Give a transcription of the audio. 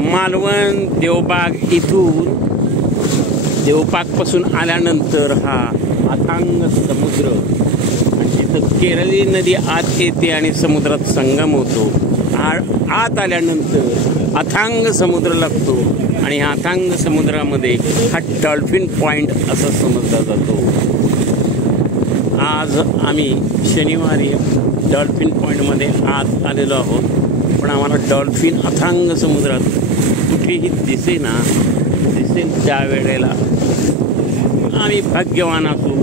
मालवण देवबाग इथून देवबागपासून आल्यानंतर हा अथांग समुद्र आणि तिथं केरळी नदी आत येते आणि समुद्रात संगम होतो. आत आल्यानंतर अथांग समुद्र लागतो आणि ह्या अथांग समुद्रामध्ये हा डॉल्फिन पॉइंट असा समजला जातो. आज आम्ही शनिवारी डॉल्फिन पॉईंटमध्ये आत आलेलो आहोत, पण आम्हाला डॉल्फिन अथांग समुद्रात कुठेही दिसेल त्या वेळेला आम्ही भाग्यवान असू